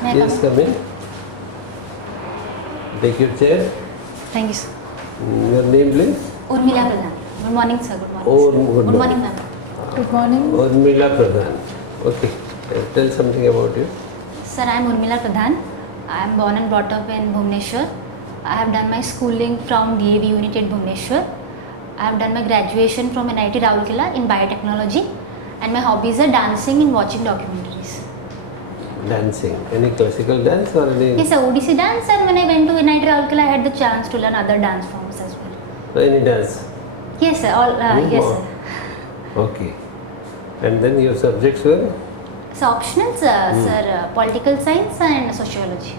Please come in. Take your chair. Thank you, sir. Your name, please. URMILA PRADHAN. Good morning, sir. Good morning. Oh, Sir. Good morning, ma'am. Good morning. URMILA PRADHAN. Okay. Tell something about you. Sir, I am URMILA PRADHAN. I am born and brought up in Bhubaneswar. I have done my schooling from DAV unit at Bhubaneswar. I have done my graduation from NIT Rourkela in biotechnology, and my hobbies are dancing and watching documentaries. Dancing. Any classical dance or any? Yes, sir. Odisha dance, and when I went to NIT Rourkela, I had the chance to learn other dance forms as well. Any dance? Yes, sir. All yes, wow. sir. Okay. And then your subjects were? So optionals, sir, political science and sociology.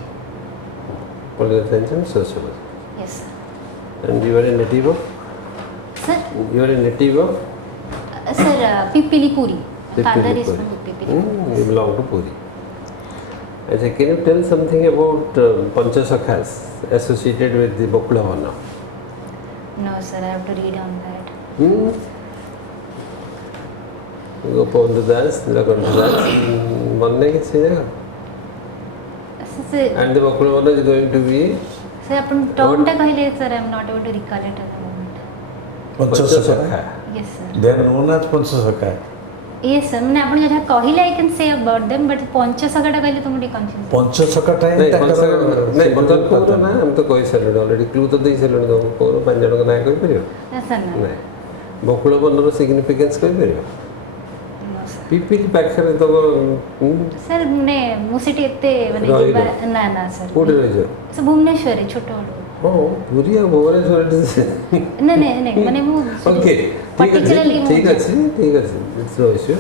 Political science and sociology. Yes, sir. And you are a native of? Sir, You are a native of? sir, Pipili Puri. Father is Puri. from Pipili. You belong to Puri. Achha, can you tell something about Panchasakhas associated with the Bakulavana? No, sir, I have to read on that. Gopavandhu Das, Nilakantha Das, Manne ki chhiya. Sir, And the Bakulavana is going to be sir, upon term टा कहिले, sir, I am not able to recall it at the moment. Panchasakha. Yes, sir. They are known as Panchasakha. Yes, sir. मैंने अपन जहाँ कहिले I can say about them, but Panchasakha टा कहिले तो मुझे confused. Panchasakha time नहीं takara. नहीं मतलब कौन ना हम तो कोई सेलेड ऑलरेडी क्लू तो दे सेलेड दो कौन पंजाब का नायक कोई परियो Yes, sir. No, नहीं बकुलावन रो सिग्निफिकेंस कोई परियो no, sir. पीपीटी पाखरे तो Sir, मैंने मुझे इतने मैंने ना ना sir. कोड़े रहो सर भुवनेश्वर है छोटा वाला. ओ पूरी है भुवनेश्वर नहीं मैंने वो ओके particularly ठीक আছে इट्स नो इश्यू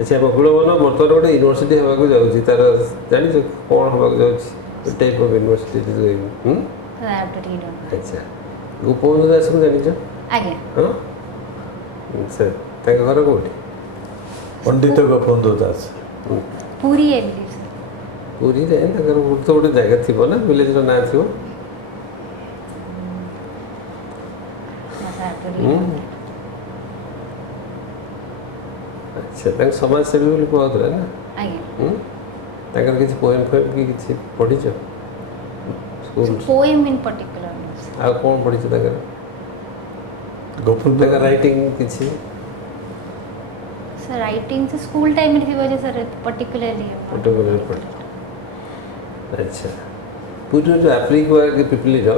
अच्छा बकुलावन बर्तमान गोटे यूनिवर्सिटी हवा को जाउची तार जानि छ कोन हवा को जाउची type of university is going I have to read on that. अच्छा गोपबंधु दास को जानि छ आगे. हां सर ताके घर कोठी Pandita Gopavandhu Das. पूरी है भी sir. पूरी रे ताकर तो गोटे जगह थिबो ना विलेज रो ना थिबो Yes, I have to read on that. अच्छा ताके समाज सेवी बोली कहत रे ना आगे. ताकर किछि पोएम फोएम की किछि पढी छ school Poem in particular. no, sir. आ कोन पढी छ ताकर Gopavandhu ताकर राइटिंग किछि Sir, writing से school time में थी वजह sir particularly. पर्टिकुलर पढी अच्छा पूरी जो एप्लिक वर्क के पीपल जो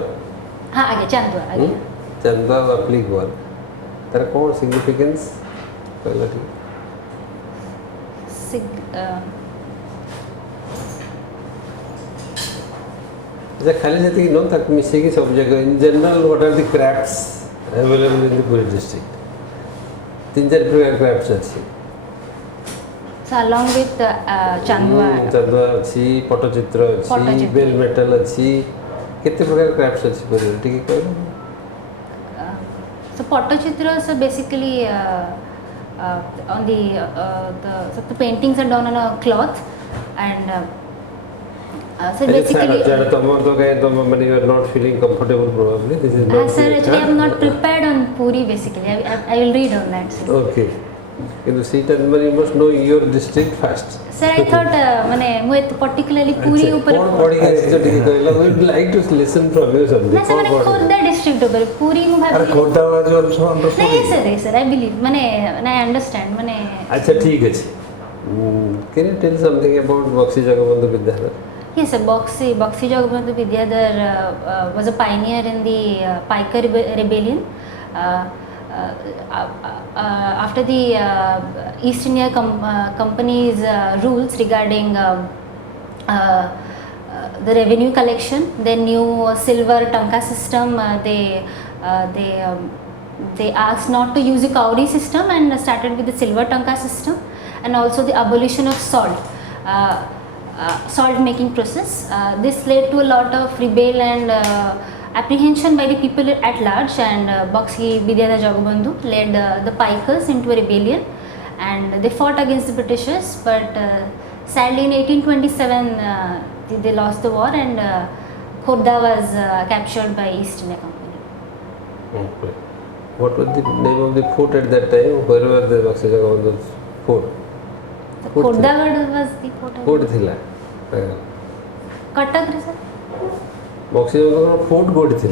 हाँ आगे चांदुआ आगे. चंदा एप्लिक वर्क तार कोन सिग्निफिकेंस कहला ठीक अच्छा खाली जति नो तक मिसे की सब जगह in general what are the crafts available in the पूरी डिस्ट्रिक्ट तीन चार प्रकार क्राफ्ट्स अछि So along with चांदुआ. चंदा अछि पटचित्र अछि पटचित्र. बेल मेटल अछि केते प्रकार क्राफ्ट्स अछि पूरी ठीक कहलो So Patachitra, so basically on the paintings are done on a cloth, and so basically. You are not feeling comfortable probably. This is not. Sir, actually, I am not prepared on Puri. Basically, I will read on that. Sir. Okay. You see, you must know your district first. Sir, I thought, मैं particularly Puri ऊपर. कौन पढ़ी गई जो ठीक है we would like to listen from you something. ना sir मैंने खोर्धा district ऊपर Puri में भाई. अरे खोर्धा वाला जो also understood. नहीं sir, I believe मैंने I understand मैंने. अच्छा ठीक है Can you tell something about Bakshi Jagabandhu Vidyadhar? Yes, sir. Bakshi Jagabandhu Vidyadhar was a pioneer in the Paikar rebellion. After the East India Company's rules regarding the revenue collection, their new silver tanka system, they asked not to use the cowrie system and started with the silver tanka system, and also the abolition of salt. Salt making process. This led to a lot of rebel and apprehension by the people at large, and Bakshi Vidyadhar Jagabandhu led the Pikers into a rebellion, and they fought against the Britishers, but sadly in 1827 they lost the war, and Khordha was captured by East India Company. Okay. What was the name of the fort at that time? Where was the Bakshi Jagabandhu's fort? Khordha was the fort. Fort thila. Cuttack रे sir Bakshi fort कोटी थी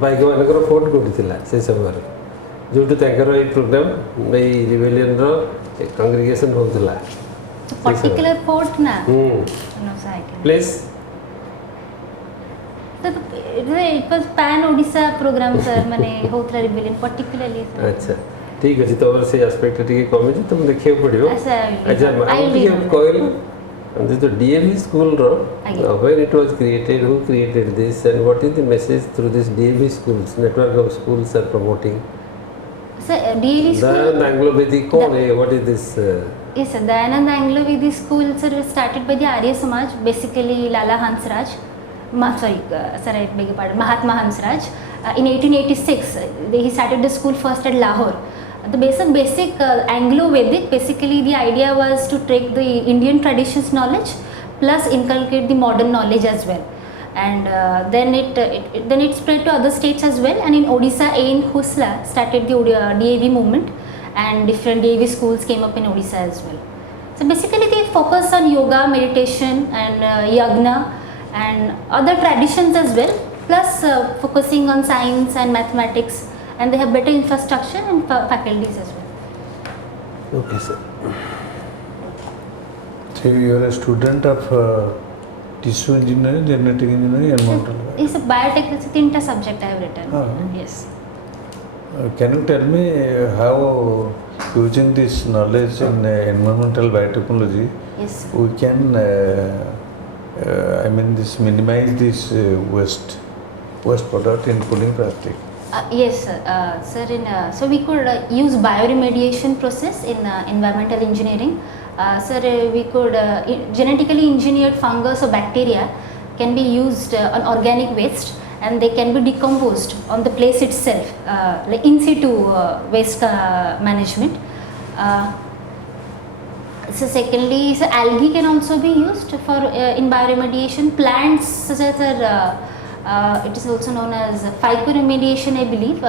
bike मानकर fort कोटी थी से समय जो program rebellion congregation होता पर्टिकुलर फोर्ट ना प्लेस इट वाज पैन ओडिशा प्रोग्राम सर माने होतरा रिबेलियन पर्टिकुलरली अच्छा ठीक अछि तोर से एस्पेक्ट टिके कमी छै तुम देखियो पड़ियो अच्छा आई कहल this the DAV school when it was created, who created this, and what is the message through this DAV schools, network of schools are promoting? Sir, DAV school. The Anglo-Vedic, what is this? Yes, sir. The Anand Anglo-Vedic school, sir, was started by the Arya Samaj, basically Lala Hansraj. Sir, I beg your pardon, Mahatma Hansraj. In 1886, he started the school first at Lahore. The basic Anglo-Vedic, basically the idea was to take the Indian traditions knowledge plus inculcate the modern knowledge as well, and then it spread to other states as well. And in Odisha, A.N. Khosla started the DAV movement, and different DAV schools came up in Odisha as well. So basically they focus on yoga, meditation and yagna and other traditions as well, plus focusing on science and mathematics. And they have better infrastructure and faculties as well. Okay, sir. So you are a student of tissue engineering, genetic engineering, and mental. It's a biotech. It's a subject I have written. Yes. Can you tell me how using this knowledge in environmental biotechnology, yes, we can, this minimize this waste product, including plastic? Yes, sir. So we could use bioremediation process in environmental engineering. Sir, we could genetically engineered fungus or bacteria can be used on organic waste, and they can be decomposed on the place itself, like in situ waste management. So secondly, so algae can also be used for in bioremediation. Plants such as it is also known as phycoremediation, I believe,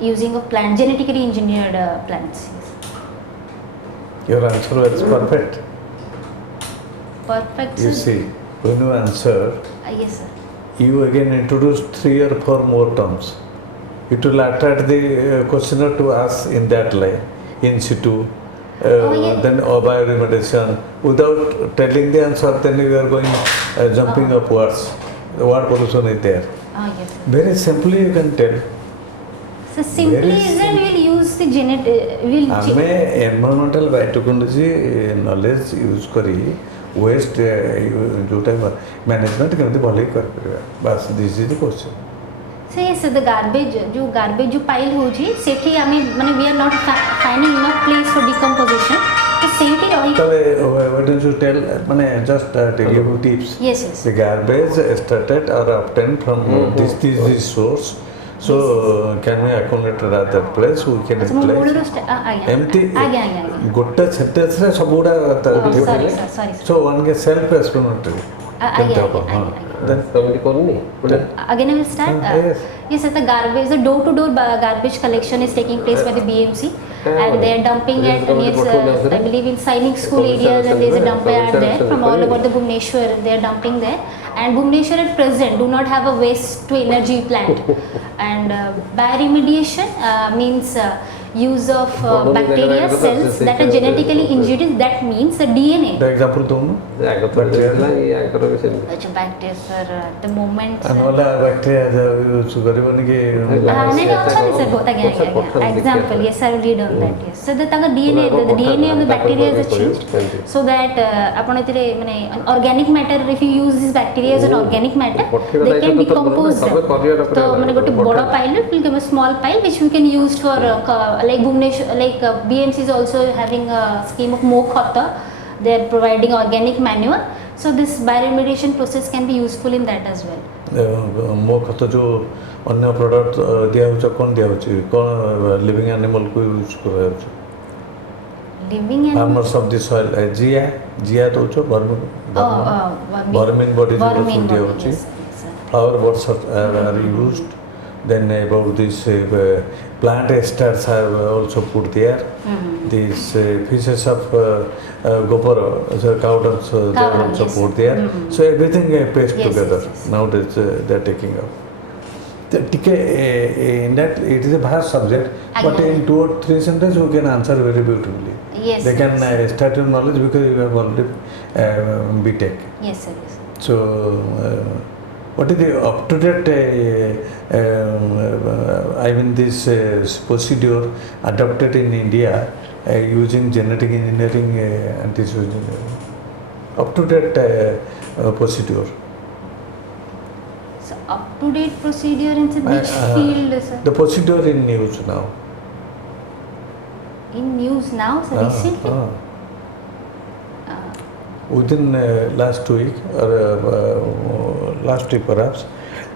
using of plant genetically engineered plants. Your answer was perfect. Perfect. You Sir. see, when you answer, Yes, sir. you again introduce 3 or 4 more terms. It will attract the questioner to ask in that line, in situ, then bioremediation. Without telling the answer, then you are going jumping upwards. The word pollution is there. Yes, sir. Very simply you can tell. So simply then we will use the हमें environmental biotechnology knowledge use करी waste जोटा management केमती भले कर परिया. बस this is the question. So yes, the garbage जो pile हो जी सेठी हमें माने we are not finding enough place for decomposition. तो सेठी रही. तबे why don't you tell माने just give you tips. Yes, yes. The garbage extracted or obtained from this source. So can we accumulate at that place? We can replace. Empty. गोटे sentence रे सब गुड़ा. Sorry. So one get self-explanatory. Then again I will start. Yes, the door-to-door garbage collection is taking place by the BMC, and they are dumping at near, I believe, in Sainik school areas, and there is a dump yard there from all over the Bhubaneswar. They are dumping there, and Bhubaneswar at present do not have a waste to energy plant. And bioremediation means use of bacteria cells that are genetically engineered. That means the DNA. The example तुम bacteria sir at the moment अनवाला bacteria जो सुगरी बनी के नहीं option sir होता क्या example yes I will read on that yes so that the DNA of the bacteria is changed so that अपन इतने मने organic matter if you use this bacteria as an organic matter they can decompose तो मने गोटे बड़ा pile will become a small pile which we can use for like Bhubaneswar like BMC is also having a scheme of Mo Khata. They are providing organic manure. So this bioremediation process can be useful in that as well. Mo Khata जो अन्य product दिया हो चुका कौन दिया हो चुका कौन living animal को use कर रहे हो living animal farmers of the soil जिया तो जो vermin body जो दिया हो चुका flower pots are used Then about this plant esters are also put there. These pieces of gopar, cow dung, they are also put there. So everything paste together. Nowadays they are taking up. In that it is a vast subject, but in 2 or 3 sentences you can answer very beautifully. Yes, they can start your knowledge because you have already BTech. Yes, sir. Yes. So, what is the up-to-date, I mean this procedure adopted in India using genetic engineering and tissue engineering? Up-to-date procedure. So, up-to-date procedure in which field, sir? The procedure in use now. In news now, sir, recently? Within last week or last week perhaps,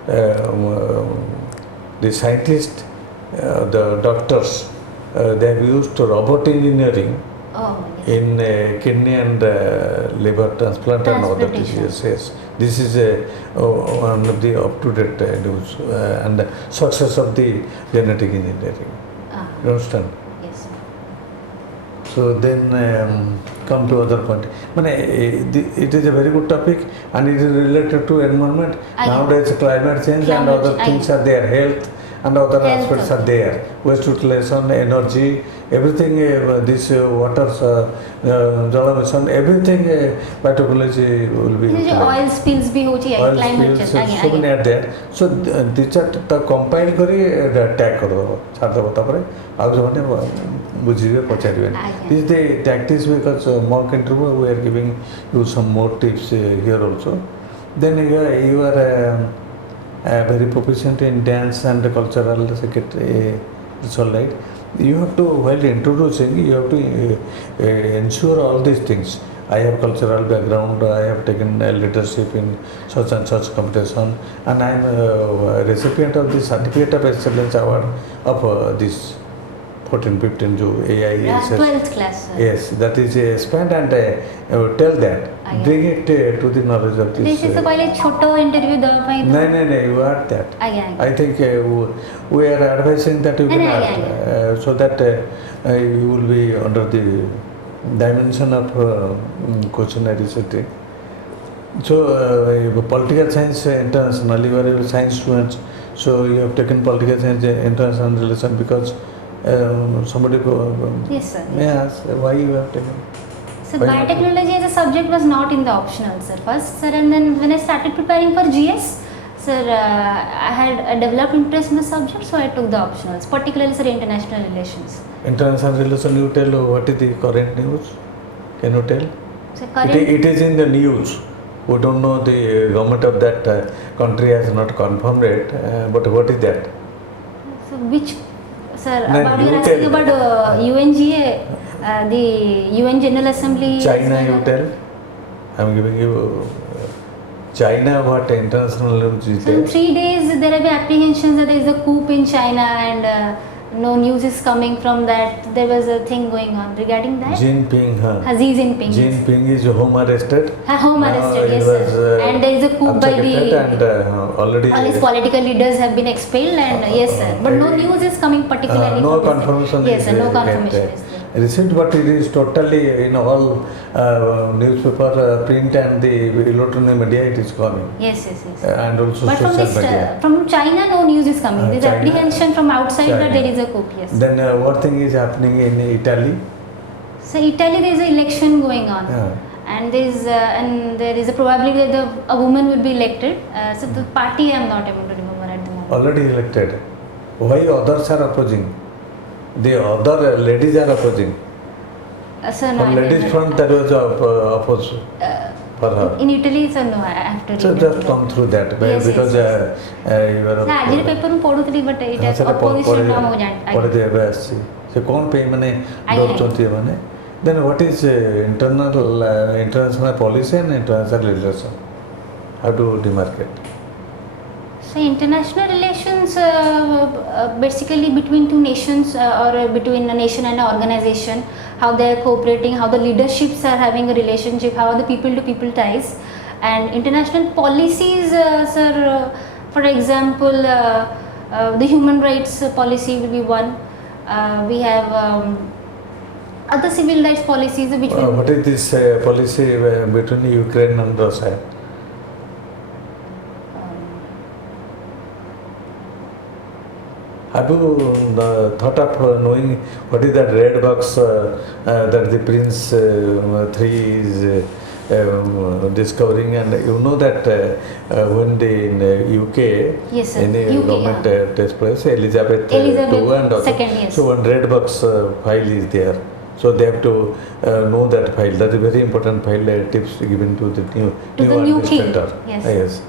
the scientists, the doctors, they have used robot engineering in kidney and liver transplant and other diseases. Yes. This is one of the up-to-date news and success of the genetic engineering. You understand? Yes. So then come to other point. It is a very good topic and it is related to environment. Nowadays climate change and other things are there, health and other aspects are there. Waste utilization, energy, everything, this water, jala mission, everything biotechnology will be. Oil spills bhi ho chahiye, climate change. So many are there. So these are the combined kari tag kar do, chhad do tapare. Aap jomane bujhibe pacharibe. This is the tactics because mock interview we are giving you some more tips here also. Then you are very proficient in dance and cultural secretary. It's all right. You have to, while introducing, you have to ensure all these things. I have cultural background, I have taken leadership in such and such competition, and I am a recipient of the Certificate of Excellence Award of this 14-15 jo AI. 12th class. Yes, that is expand and tell that. Bring it to the knowledge of this. This is a quite choto interview. No, you are that. I think we are advising that you can add, so that you will be under the dimension of questionnaire setting. So political science international, you are a science student, so you have taken political science international relation because somebody yes, sir. may ask why you have taken. So biotechnology as a subject was not in the optional, sir. First, sir, and then when I started preparing for GS, sir, I had a developed interest in the subject, so I took the optionals, particularly, sir, international relations. International relations, you tell what is the current news? Can you tell? So current it is in the news. We don't know, the government of that country has not confirmed it, but what is that? So which, sir, about you are asking about UNGA, the UN General Assembly. China, you tell. I am giving you China, what international news is there? So in 3 days there have been apprehensions that there is a coup in China and no news is coming from that. There was a thing going on regarding that. Xi Jinping. Xi Jinping. Xi Jinping is home arrested. Home arrested, yes, sir. And there is a coup by the. And already. All his political leaders have been expelled and yes, sir. But no news is coming particularly. No confirmation. Yes, sir. No confirmation is there. Received, but it is totally in all newspaper, print and the electronic media it is coming. Yes. And also but social from media. From China, no news is coming. There is apprehension from outside that there is a coup. Yes. Then what thing is happening in Italy? So Italy, there is an election going on, and there is a probability that a woman will be elected. So the party I am not able to remember at the moment. Already elected. Why others are opposing? The other ladies are opposing. Sir, no, from ladies front that was opposed for her. In Italy, sir, no, I have to read. So just come through that because you are. Sir, paper में पढ़ो थी but it has opposition ना हो जाए. पढ़े थे वैसे. So कौन पे मने दो चौथी मने. Then what is international policy and international relations? How to demarcate? So international relations basically between two nations or between a nation and an organization, how they are cooperating, how the leaderships are having a relationship, how are the people to people ties, and international policies, sir, for example, The human rights policy will be one. We have other civil rights policies which will... What is this policy between Ukraine and Russia? Have you thought of knowing what is that red box that the Prince 3 is discovering? And you know that when in UK, yes, sir. any UK, government takes place, Elizabeth II and other. Yes. So one red box file is there. So they have to know that file. That is very important file, tips given to the new administrator. King. Yes. Yes.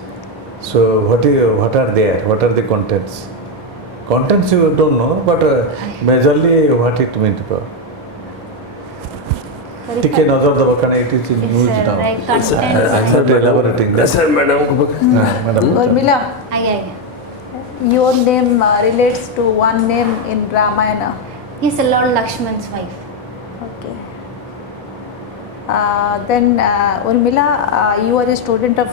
So what are there? What are the contents? Contents you don't know, but majorly what it meant for. ठीक है नजर दबा करना it is in news now. I'm not elaborating. Yes, sir, madam. Madam. Urmila, your name relates to one name in Ramayana. Yes, Lord Lakshman's wife. Okay. Then Urmila, you are a student of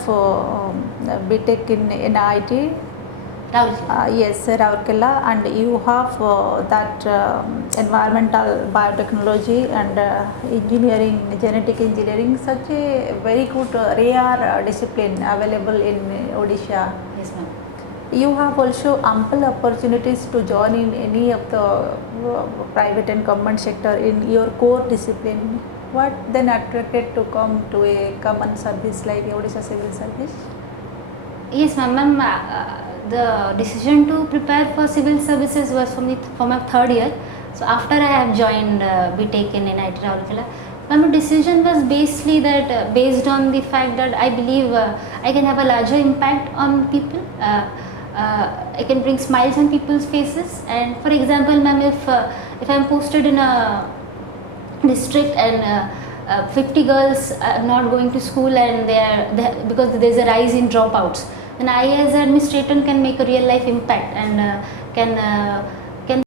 BTech in NIT. Yes, Raurkela, and you have that environmental biotechnology and engineering, genetic engineering, such a very good rare discipline available in Odisha. Yes, ma'am. You have also ample opportunities to join in any of the private and government sector in your core discipline. What then attracted to come to a common service like Odisha Civil Service? Yes, ma'am. The decision to prepare for civil services was from my third year. So after I have joined BTech in NIT Raurkela, my decision was based on the fact that I believe I can have a larger impact on people. I can bring smiles on people's faces. And for example, ma'am, if I am posted in a district and 50 girls are not going to school and they because there is a rise in dropouts, then I as an administrator can make a real life impact and can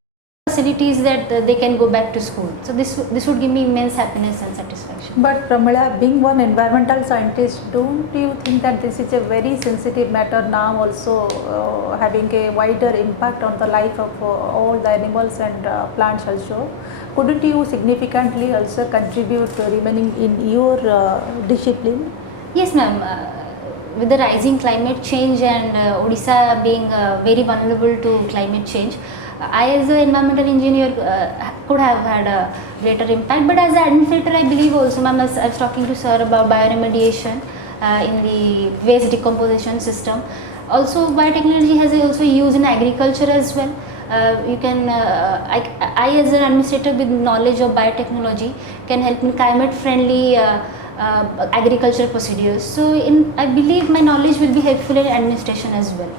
facilities that they can go back to school. So this would give me immense happiness and satisfaction. But Pramila, being one environmental scientist, don't you think that this is a very sensitive matter now, also having a wider impact on the life of all the animals and plants also? Couldn't you significantly also contribute to remaining in your discipline? Yes, ma'am. With the rising climate change and Odisha being very vulnerable to climate change, I as an environmental engineer could have had a greater impact, but as an administrator I believe also, ma'am, as I was talking to sir about bioremediation in the waste decomposition system. Also biotechnology has also used in agriculture as well. You can, I as an administrator with knowledge of biotechnology can help in climate friendly agricultural procedures. So I believe my knowledge will be helpful in administration as well,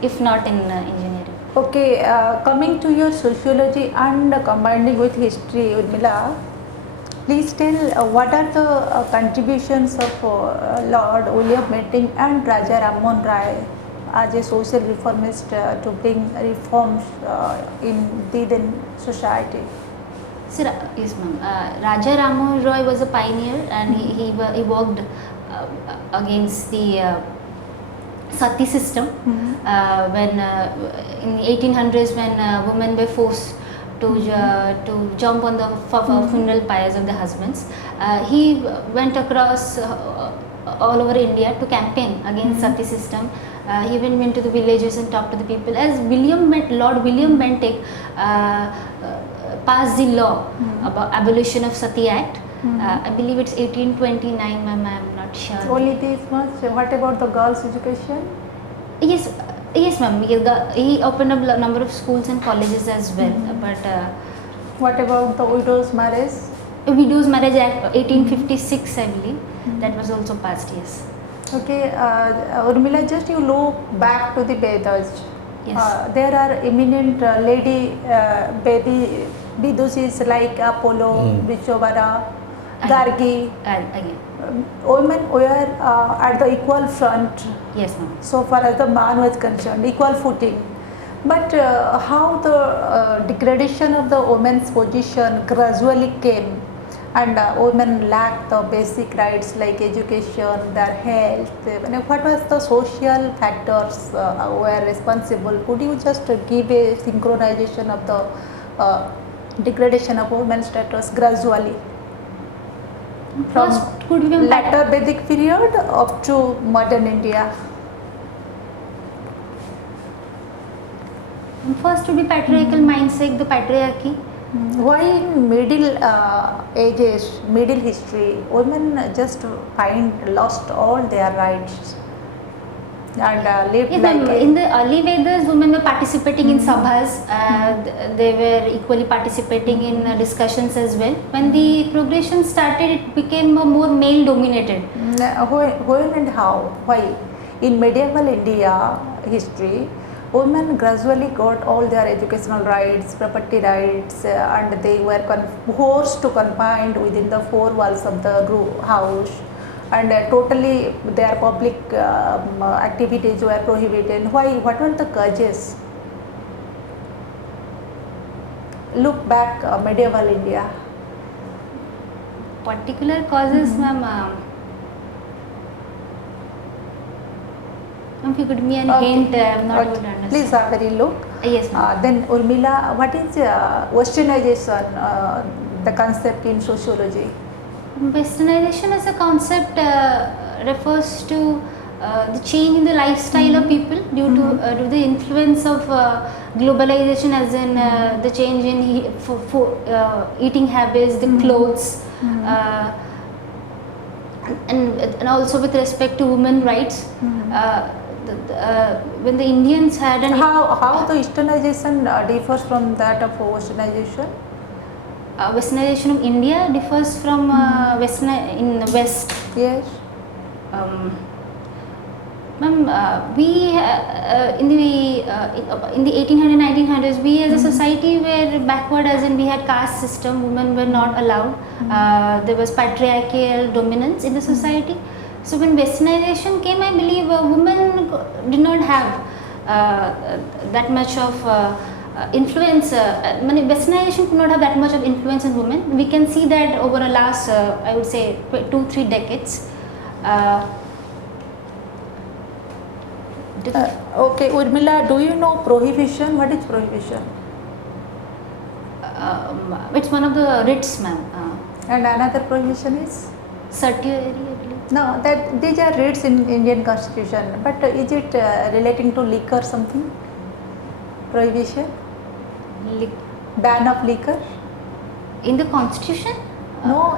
if not in engineering. Okay, coming to your sociology and combining with history, Urmila, please tell what are the contributions of Lord William Bentinck and Raja Rammohn Roy as a social reformist to bring reforms in the then society? Sir, yes, ma'am. Raja Rammohn Roy was a pioneer and he worked against the Sati system when in the 1800s when women were forced to jump on the funeral pyres of their husbands. He went across all over India to campaign against Sati system. He went to the villages and talked to the people. As Lord William Bentinck passed the law about abolition of Sati Act. I believe it's 1829, ma'am, I'm not sure. Only this much. What about the girls' education? Yes, ma'am. He opened up a number of schools and colleges as well. But what about the widows' marriage? Widows' Marriage Act 1856, I believe, that was also passed. Yes. Okay, Urmila, just you look back to the Vedas. Yes. There are eminent lady Vidushis like Apollo, Vrishabhara, Gargi. Again. Women were at the equal front. Yes, ma'am. So far as the man was concerned, equal footing. But how the degradation of the woman's position gradually came, and women lack the basic rights like education, their health. What was the social factors were responsible? Could you just give a synchronization of the degradation of women's status gradually from later Vedic period up to modern India? First to be patriarchal mindset, the patriarchy. Why in middle ages, middle history, women just lost all their rights and lived in the early Vedas, women were participating in sabhas. They were equally participating in discussions as well. When the progression started, it became more male dominated. When and how? Why? In medieval India history, women gradually got all their educational rights, property rights, and they were forced to confined within the four walls of the house, and totally their public activities were prohibited. Why? What were the causes? Look back medieval India. Particular causes, ma'am. If you could give me a hint, I am not able to understand. Please very look. Yes, ma'am. Then Urmila, what is westernization, the concept in sociology? Westernization as a concept refers to the change in the lifestyle of people due to the influence of globalization, as in the change in eating habits, the clothes, and also with respect to women rights. When the Indians had an how the Easternization differs from that of Westernization? Westernization of India differs from in the West. Yes. Ma'am, we in the 1800s, 1900s, we as a society were backward, as in we had caste system. Women were not allowed. There was patriarchal dominance in the society. So when Westernization came, I believe women did not have that much of influence. Westernization could not have that much of influence on women. We can see that over the last, I would say, 2-3 decades. Okay, Urmila, do you know prohibition? What is prohibition? It's one of the writs, ma'am. And another prohibition is? Certiorari, I believe. No, that these are writs in Indian Constitution. But is it relating to liquor something? Prohibition? Ban of liquor? In the Constitution? No,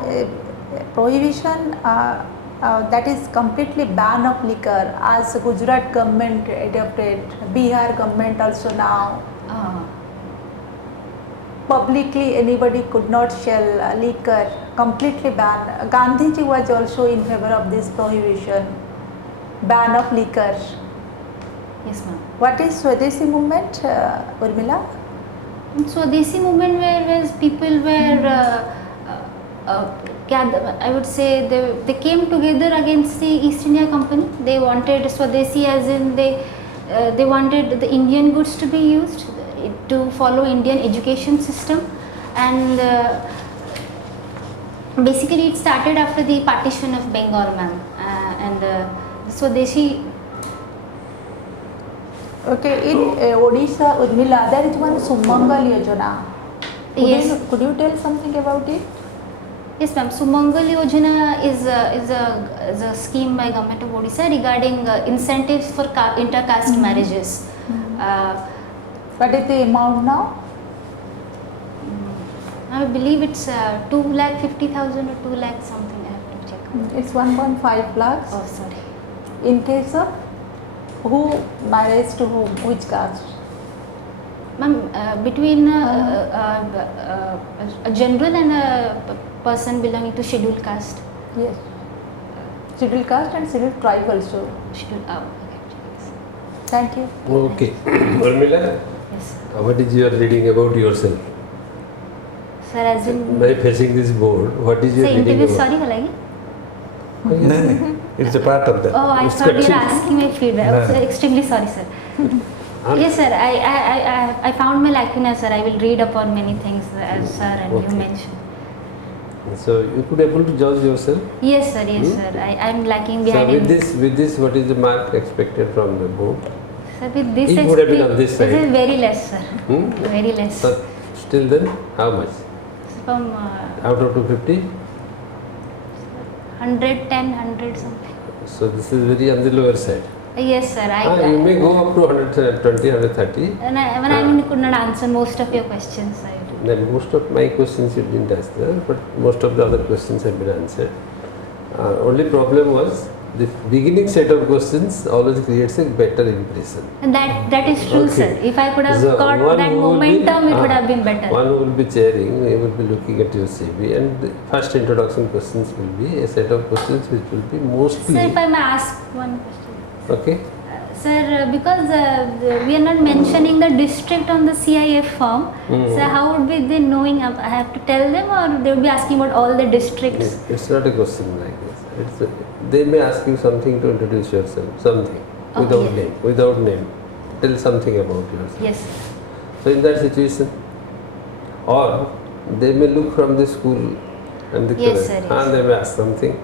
prohibition. That is completely ban of liquor, as Gujarat government adopted, Bihar government also now. Publicly anybody could not sell liquor, completely ban. Gandhiji was also in favor of this prohibition, ban of liquor. Yes, ma'am. What is Swadeshi movement, Urmila? Swadeshi movement where people were I would say they came together against the East India Company. They wanted Swadeshi, as in they wanted the Indian goods to be used, to follow Indian education system, and basically it started after the partition of Bengal, ma'am, and the Swadeshi. Okay, in Odisha, Urmila, there is one Sumangal Yojana. Yes. Could you tell something about it? Yes, ma'am. Sumangal Yojana is a scheme by government of Odisha regarding incentives for inter-caste marriages. What is the amount now? I believe it's 2,50,000 or 2 lakh something. I have to check. It's 1.5 lakhs. Oh, sorry. In case of who marries to whom, which caste? Ma'am, between a general and a person belonging to scheduled caste. Yes. Scheduled caste and scheduled tribe also. Scheduled. Okay. Thank you. Okay. Urmila, Yes. what is your reading about yourself? Sir, as in. By facing this board, what is your reading interview, about? sorry, halagi? No, it's a part of that. Oh, I It's thought you were question. asking my feedback. No. I'm so extremely sorry, sir. Yes, sir. I found my lacuna, sir. I will read upon many things, as sir and Okay. you mentioned. So you could able to judge yourself. Yes sir, yes sir. I am lacking behind. So with this, what is the mark expected from the board? Sir, with this It would have been on this side. This is very less sir. Very less. So still then, how much? From Out of 250? 110, 100 something. So this is very on the lower side. Yes sir. You may go up to 120, 130. When I could not answer most of your questions. Then most of my questions you didn't answer, but most of the other questions have been answered. Only problem was the beginning set of questions always creates a better impression. And that is true, Okay. sir. If I could have So got that momentum, it would have been better. One will be chairing, he will be looking at your CV, and the first introduction questions will be a set of questions which will be mostly. Sir, if I may ask one question. Okay. Sir, because we are not mentioning the district on the CIF form, so how would be they knowing? I have to tell them, or they would be asking about all the districts? It's not a question like this. They may ask you something to introduce yourself, something without name. Tell something about yourself. Yes. So in that situation, or they may look from the school and the Yes, sir, yes. and they may ask something.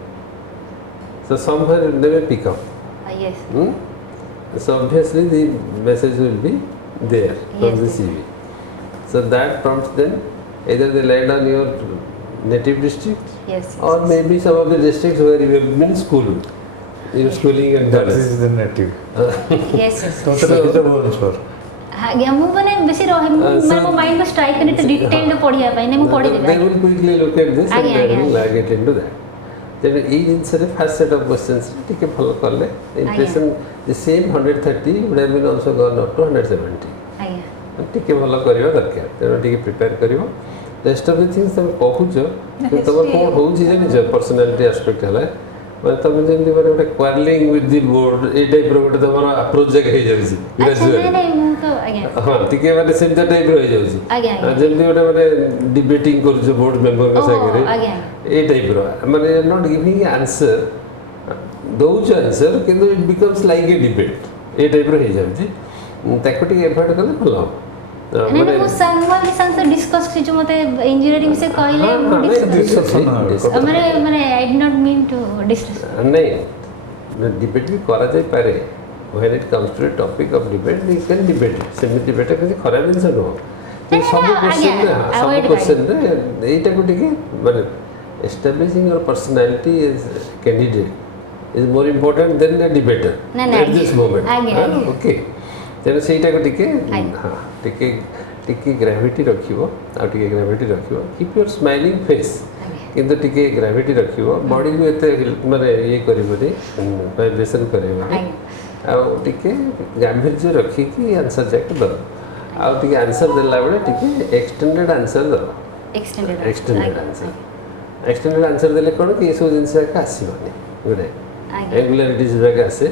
So somewhere they may pick up. Yes. So obviously the message will be there from the Yes. CV. So that prompts them, either they land on your native district, Yes. or maybe some of the districts where you have been schooled, your schooling and That college. is the native. Yes. Yes. So the Bhubaneswar. ଆଜ୍ଞା ମୁଁ ମାନେ ବେଶୀ ରହେ ମାନେ ମୋ mind strike କରେ ତ ଡିଟେଲରେ ପଢ଼ିବା ପାଇଁ ନା ମୁଁ ପଢ଼ିଦେବି They will quickly look at this and ଆଜ୍ଞା, they ଆଜ୍ଞା। will get into that. Then each ଜିନିଷରେ first set of questions ଟିକେ ଭଲ କଲେ impression the same 130 would have been also gone up to 170. ଆଜ୍ଞା ଟିକେ ଭଲ କରିବା ଦରକାର, ତେଣୁ ଟିକେ ପ୍ରିପେୟାର କରିବ। ରେଷ୍ଟ ଅଫ୍ ଦି ଥିଙ୍ଗସ୍ ତୁମେ କହୁଛ କିନ୍ତୁ ତୁମର କ'ଣ ହେଉଛି ଜାଣିଛ ପର୍ସନାଲିଟି ଆସ୍ପେକ୍ଟ ହେଲା ମାନେ ତୁମେ ଯେମିତି ମାନେ ଗୋଟେ କ୍ୱାରଲିଂ ୱିଥ୍ ଦି ବୋର୍ଡ ଏଇ ଟାଇପ୍ର ଗୋଟେ ତୁମର ଆପ୍ରୋଚ୍ ଯାକ ହେଇଯାଉଛି ହଁ ଟିକେ ମାନେ ସେମିତି ଟାଇପ୍ର ହେଇଯାଉଛି ଯେମିତି ଗୋଟେ ମାନେ ଡିବେଟିଂ କରୁଛ ବୋର୍ଡ ମେମ୍ବରଙ୍କ ସାଙ୍ଗରେ ଏଇ ଟାଇପ୍ର ମାନେ ନଟ୍ ଗିଭିଂ ଆନ୍ସର ଦେଉଛ ଆନ୍ସର କିନ୍ତୁ ଇଟ୍ ବିକମ୍ସ ଲାଇକ୍ ଏ ଡିବେଟ୍ ଏଇ ଟାଇପ୍ର ହେଇଯାଉଛି ତାକୁ ଟିକେ ଏଭଏଡ୍ କଲେ ଭଲ ହେବ। ମାନେ ମୁଁ ସାଙ୍ଗମାନଙ୍କ ସହିତ ଡିସ୍କସ୍ କିଛି ମୋତେ ଇଞ୍ଜିନିୟରିଂ ବିଷୟ କହିଲେ ମାନେ I did not mean to discuss ନାଇଁ ଡିବେଟ୍ ବି କରାଯାଇପାରେ when it comes to a topic of debate we can debate it ସେମିତି ଡିବେଟ୍ କିଛି ଖରାପ ଜିନିଷ ନୁହଁ କିନ୍ତୁ ସବୁ କ୍ୱେଶ୍ଚନ୍ରେ ଏଇଟାକୁ ଟିକେ ମାନେ establishing your personality as candidate is more important than the debater at this moment. Okay. ତେଣୁ ସେଇଟାକୁ ଟିକେ ହଁ ଟିକେ ଗ୍ରାଭିଟି ରଖିବ ଆଉ ଟିକେ ଗ୍ରାଭିଟି ରଖିବ କିପ୍ ୟୁର୍ ସ୍ମାଇଲିଂ ଫେସ୍ କିନ୍ତୁ ଟିକେ ଗ୍ରାଭିଟି ରଖିବ ବଡ଼ିକୁ ଏତେ ମାନେ ଇଏ କରିବନି ଭାଇବ୍ରେସନ୍ କରିବନି ଆଉ ଟିକେ ଗାମ୍ଭୀର୍ଯ୍ୟ ରଖିକି ଆନ୍ସର୍ ଯାକ ଦେବ ଆଉ ଟିକେ ଆନ୍ସର୍ ଦେଲାବେଳେ ଟିକେ ଏକ୍ସଟେଣ୍ଡେଡ଼ ଆନ୍ସର୍ ଦେବ ଏକ୍ସଟେଣ୍ଡେଡ଼ ଆନ୍ସର୍ ଦେଲେ କ'ଣ କି ଏସବୁ ଜିନିଷ ଯାକ ଆସିବନି ଗୋଟେ ରେଗୁଲାରିଟିଜ୍ ଯାକ ଆସେ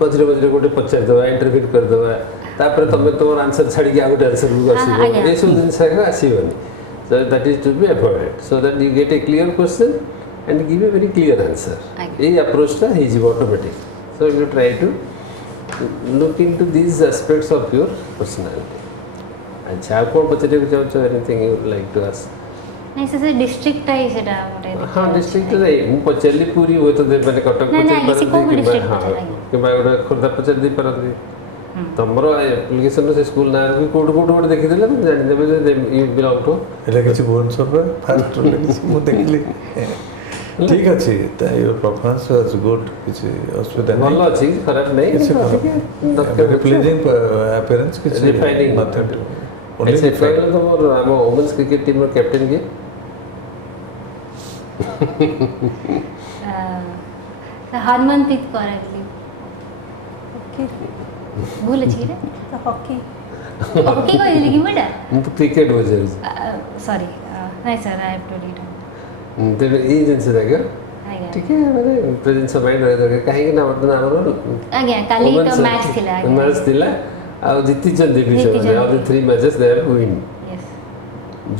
ମଝିରେ ମଝିରେ ଗୋଟେ ପଚାରିଦେବା ଇଣ୍ଟରଭ୍ୟୁ କରିଦେବା ତାପରେ ତୁମେ ତୁମର ଆନ୍ସର ଛାଡ଼ିକି ଆଉ ଗୋଟେ ଆନ୍ସରକୁ ଆସିବ ଏସବୁ ଜିନିଷ ଆସିବନି so that is to be avoided so that you get a clear question and give a very clear answer ଏଇ ଆପ୍ରୋଚଟା ହେଇଯିବ automatic so you try to look into these aspects of your personality। ଆଚ୍ଛା ଆଉ କ'ଣ ପଚାରିବାକୁ ଚାହୁଁଛ anything you would like to ask? नहीं से district है सेटा मोटे हाँ डिस्ट्रिक्ट रे मु पचली पूरी हो तो दे माने कटक पचली परंदी कि हां कि बा गोटे खुर्दा पचली दी परंदी तमरो एप्लीकेशन से स्कूल ना भी कोड कोड कोड देखि देले तो जानि देबे जे यू बिलोंग टू एला किछि भुवनेश्वर रे फास्ट मु देखली ठीक अछि त योर परफॉर्मेंस वाज गुड किछि असुविधा नहीं भलो अछि खराब नहीं किछि प्लीजिंग अपीयरेंस किछि रिफाइनिंग मेथड ऐसे कहलो तो मोर हम वुमेन्स क्रिकेट टीम रो कैप्टन के Harmanpreet Kaur I believe okay भूल अछि रे हॉकी हॉकी को दिली कि बेटा मु तो क्रिकेट हो जाय सॉरी नहीं sir I have to read तो ई जिंस जागा ठीक है माने प्रेजेंस ऑफ माइंड रहे जागा काहे कि ना मतलब हमरो आगे काली तो मैच थिला आ जीती चंदी विजय all the 3 matches they have win yes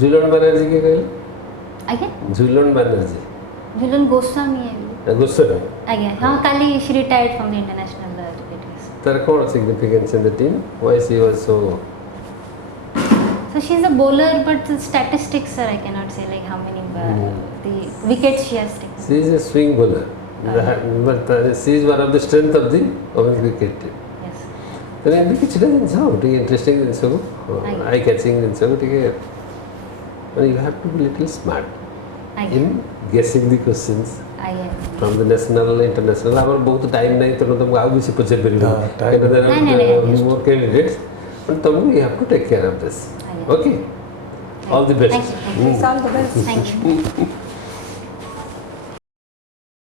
Jhulan Banerjee के कहले आगे झुलन बनर्जी झुलन गोस्वामी है गोस्वामी आगे हां काली she retired from the international cricket तर कौन significance in the team why she was so so she is a bowler but the statistics sir I cannot say like how many the wickets she has taken. She is a swing bowler. But she is one of the strength of the women's cricket team. Yes. तो and किछटा जिनस गोटे interesting जिनस को eye catching जिनस को टिके you have to be little smart in guessing the questions from the national international. Our बहुत time नहीं तो तुमको आउ भी से पूछे परिबो because there are more candidates but तुमको you have to take care of this. Okay, all the best. Thank you. All the best. Thank you.